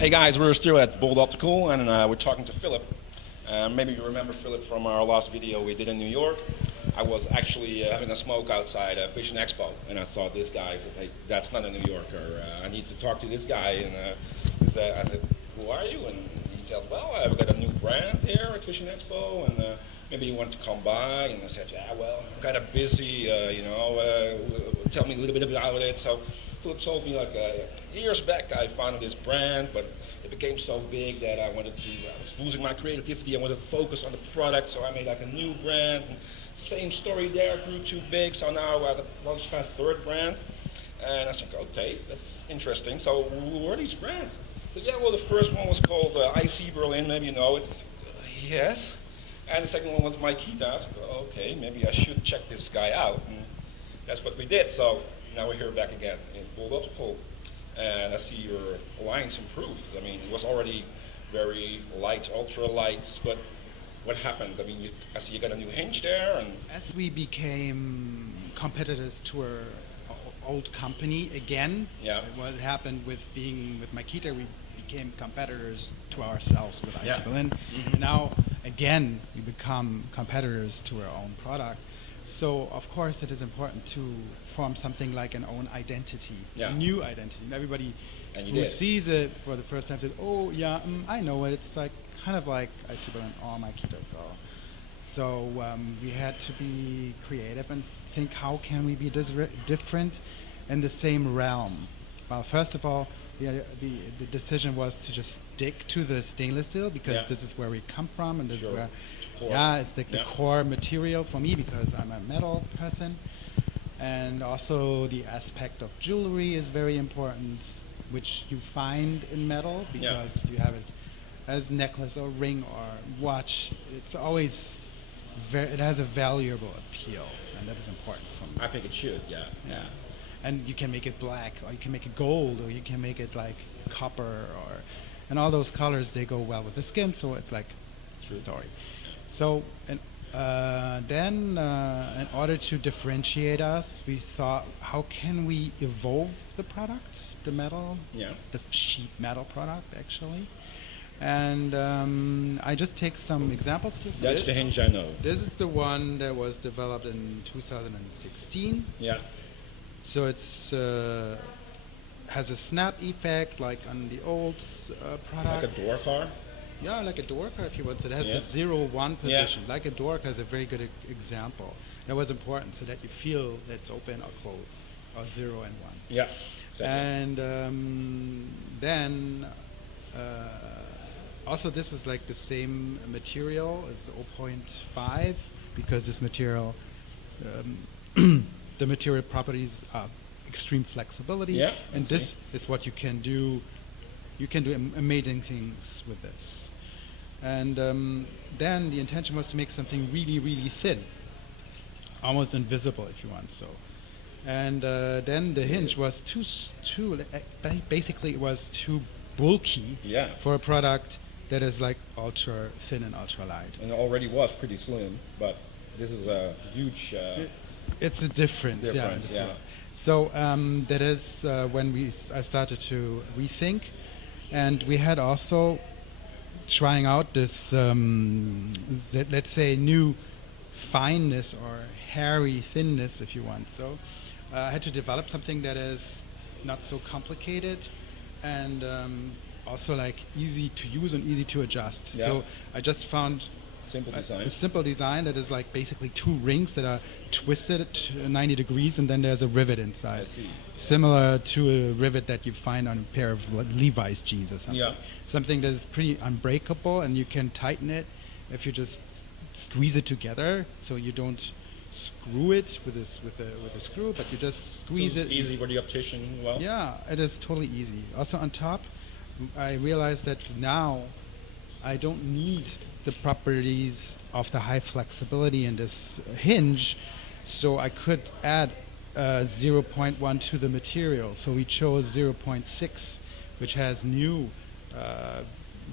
Hey guys, we're still at Bold Optical and we're talking to Philip. Maybe you remember Philip from our last video we did in New York. I was actually having a smoke outside Vision Expo, and I saw this guy. I said, hey, that's not a New Yorker. I need to talk to this guy. And I said, who are you? And he said, well, I've got a new brand here at Vision Expo, and maybe you want to come by. And I said, yeah, well, I'm kind of busy. Tell me a little bit about it. So Philip told me years back I founded this brand, but it became so big that I was losing my creativity. I wanted to focus on the product, so I made a new brand. And same story there, grew too big, so now I launched my third brand. And I said, okay, that's interesting. So who were these brands? So yeah, well, the first one was called IC Berlin, maybe you know it. I said, yes. And the second one was Mykita. I said, okay, maybe I should check this guy out. And that's what we did. So now we're here back again in Bold Optical. And I see your lines improved. I mean, it was already very light, ultra light, but what happened? I mean, I see you got a new hinge there. And as we became competitors to our old company again, what happened with Mykita, we became competitors to ourselves with IC Berlin. Mm-hmm. And now, again, we become competitors to our own product. So, of course, it is important to form something like an own identity, a new identity. And everybody who sees it for the first time says, oh, yeah, I know it. It's kind of like IC Berlin or Mykita. So we had to be creative and think, how can we be different in the same realm? Well, first of all, the decision was to just stick to the stainless steel because this is where we come from, and this is where it's like the core material for me because I'm a metal person. And also the aspect of jewelry is very important, which you find in metal because you have it as necklace or ring or watch. It's always it has a valuable appeal, and that is important for me. I think it should, yeah. And you can make it black, or you can make it gold, or you can make it like copper, and all those colors, they go well with the skin, so it's like a story. So then, in order to differentiate us, we thought, how can we evolve the product, the metal, the sheet metal product, actually. And I just take some examples. That's the hinge I know. This is the one that was developed in 2016. Yeah. So it's has a snap effect like on the old product. Like a door car? Yeah, like a door car if you want. So it has the 0-1 position. Like a door car is a very good example. That was important so that you feel that it's open or closed, or 0 and 1. Yeah, exactly. And then also this is like the same material as 0.5 because this material, the material properties are extreme flexibility, and this is what you can do. You can do amazing things with this. And then the intention was to make something really, really thin, almost invisible if you want so. And then the hinge was basically it was too bulky for a product that is like ultra thin and ultra light. And it already was pretty slim, but this is a huge... it's a difference. Yeah. So that is when I started to rethink. And we had also trying out this, let's say, new fineness or hairy thinness, if you want. So I had to develop something that is not so complicated and also like easy to use and easy to adjust. Yeah. So I just found a simple design that is like basically two rings that are twisted at 90 degrees, and then there's a rivet inside. Similar to a rivet that you find on a pair of Levi's jeans or something. Yeah. Something that is pretty unbreakable, and you can tighten it if you just squeeze it together, so you don't screw it with a screw, but you just squeeze it. Easy for the optician. Well. Yeah, it is totally easy. Also on top, I realized that now I don't need the properties of the high flexibility in this hinge, so I could add 0.1 to the material. So we chose 0.6, which has new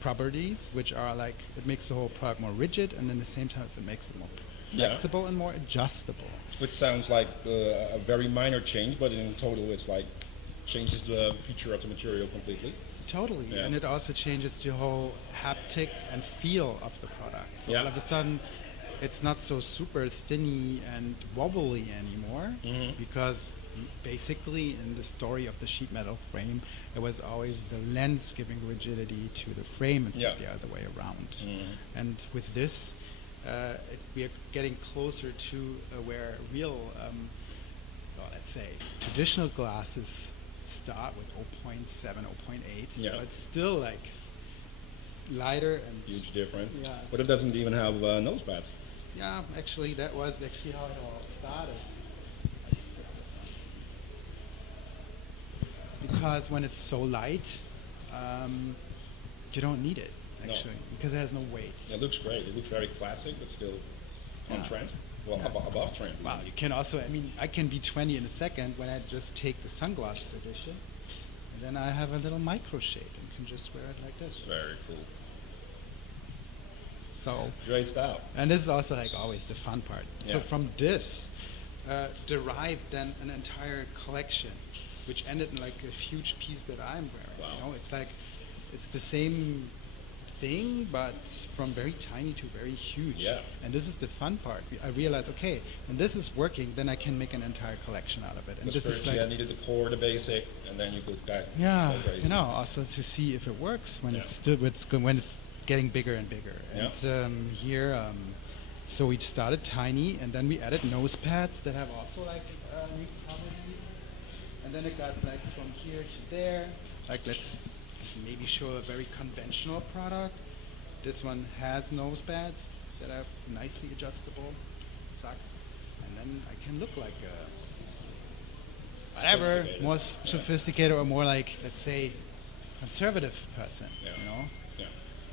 properties, which are like, it makes the whole product more rigid, and at the same time it makes it more flexible and more adjustable. Which sounds like a very minor change, but in total it's like changes the feature of the material completely. Totally, Yeah. and it also changes the whole haptic and feel of the product. So Yeah. all of a sudden, it's not so super thinny and wobbly anymore, because basically in the story of the sheet metal frame, it was always the lens giving rigidity to the frame instead of the other way around. And with this, we are getting closer to where real, well, let's say, traditional glasses start with 0.7, 0.8, Yeah. but still like lighter and Huge difference. Yeah. But it doesn't even have nose pads. yeah, actually that was actually how it all started. Because when it's so light, you don't need it actually, because it has no weight. It looks great. It looks very classic, but still on Yeah. trend. Well, Yeah. above trend. Well, you can also, I mean, I can be 20 in a second when I just take the sunglasses edition, and then I have a little micro shade and can just wear it like this. Very cool. So, Great style. and this is also like always the fun part. So Yeah. from this, derived then an entire collection, which ended in like a huge piece that I'm wearing. Wow. You know, it's like, it's the same thing, but from very tiny to very huge. Yeah. And this is the fun part. I realized, okay, when this is working, then I can make an entire collection out of it. And this is like, I needed the core, the basic, and then you could go crazy. you know, also to see if it works when Yeah. it's still, when it's getting bigger and bigger. And here, so we started tiny, and then we added nose pads that have also like new properties. And then it got like from here to there. Like let's maybe show a very conventional product. This one has nose pads that are nicely adjustable. Suck. And then I can look like a whatever, Sophisticated. more sophisticated or more like, let's say, conservative person, Yeah. you know? Yeah,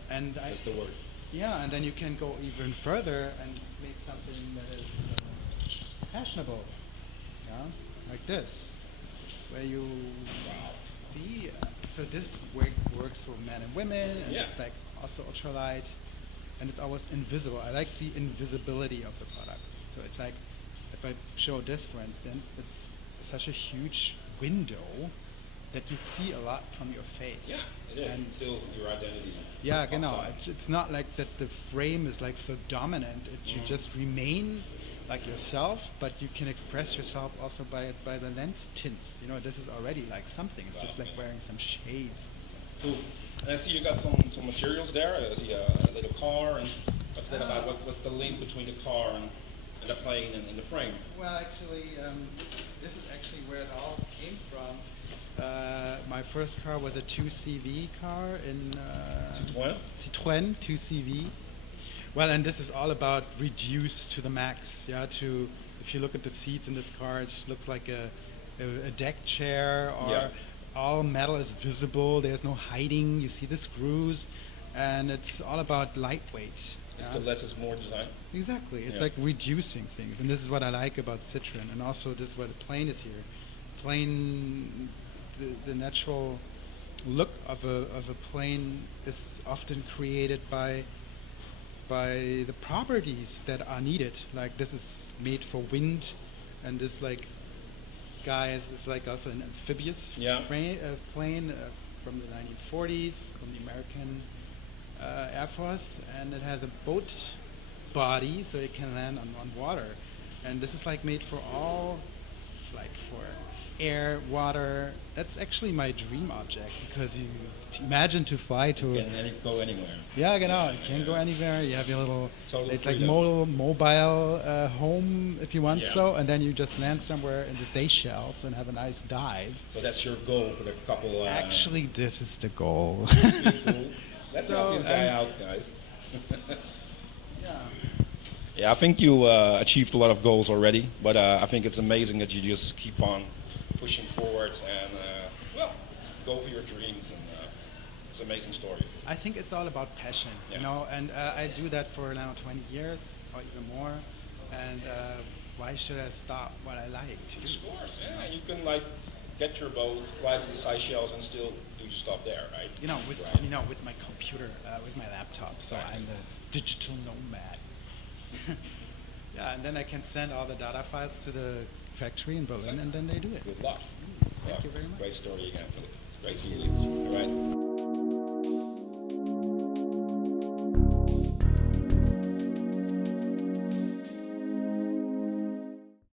And that's the word. yeah, and then you can go even further and make something that is fashionable, yeah, like this, where you see. So this works for men and women, and Yeah. it's like also ultralight, and it's always invisible. I like the invisibility of the product. So it's like, if I show this, for instance, it's such a huge window that you see a lot from your face. Yeah, it is. And It's still your identity. yeah, pops genau. out. It's not like that the frame is like so dominant. You just remain like yourself, but you can express yourself also by the lens tints. You know, this is already like something. It's just like wearing some shades. Cool. And I see you got some materials there. I see a little car, and what's that about? What's the link between the car and the plane and the frame? Well, actually, this is actually where it all came from. My first car was a 2CV car in Citroën 2CV. Well, and this is all about reduce to the max. Yeah, if you look at the seats in this car, it looks like a deck chair, or all metal is visible. There's no hiding. You see the screws, and it's all about lightweight. It's the less is more design. Exactly. It's like reducing things, and this is what I like about Citroën, and also this is why the plane is here. Plane, the natural look of a plane is often created by the properties that are needed. Like this is made for wind, and this like guy is like also an amphibious plane from the 1940s, from the American Air Force, and it has a boat body so it can land on water. And this is like made for all, like for air, water. That's actually my dream object, because you imagine to fly to You can go anywhere. yeah, genau. You can go anywhere. You have your little Total it's like freedom. mobile home if you want so, and then you just land somewhere in the Seychelles and have a nice dive. So that's your goal for the couple. Actually, this is the goal. Pretty cool. Let's So, help this guy out, guys. Yeah. Yeah, I think you achieved a lot of goals already, but I think it's amazing that you just keep on pushing forward and well, go for your dreams, and it's an amazing story. I think it's all about passion, you know, and I do that for now 20 years or even more, and why should I stop what I like to do? Of course, yeah. You can like get your boat, fly to the Seychelles, and still do your stuff there, right? You know, with my computer, with my laptop, so I'm the digital nomad. Yeah, and then I can send all the data files to the factory in Berlin, and then they do it. Good luck. Thank you very much. Great story again, Philipp. Great seeing you.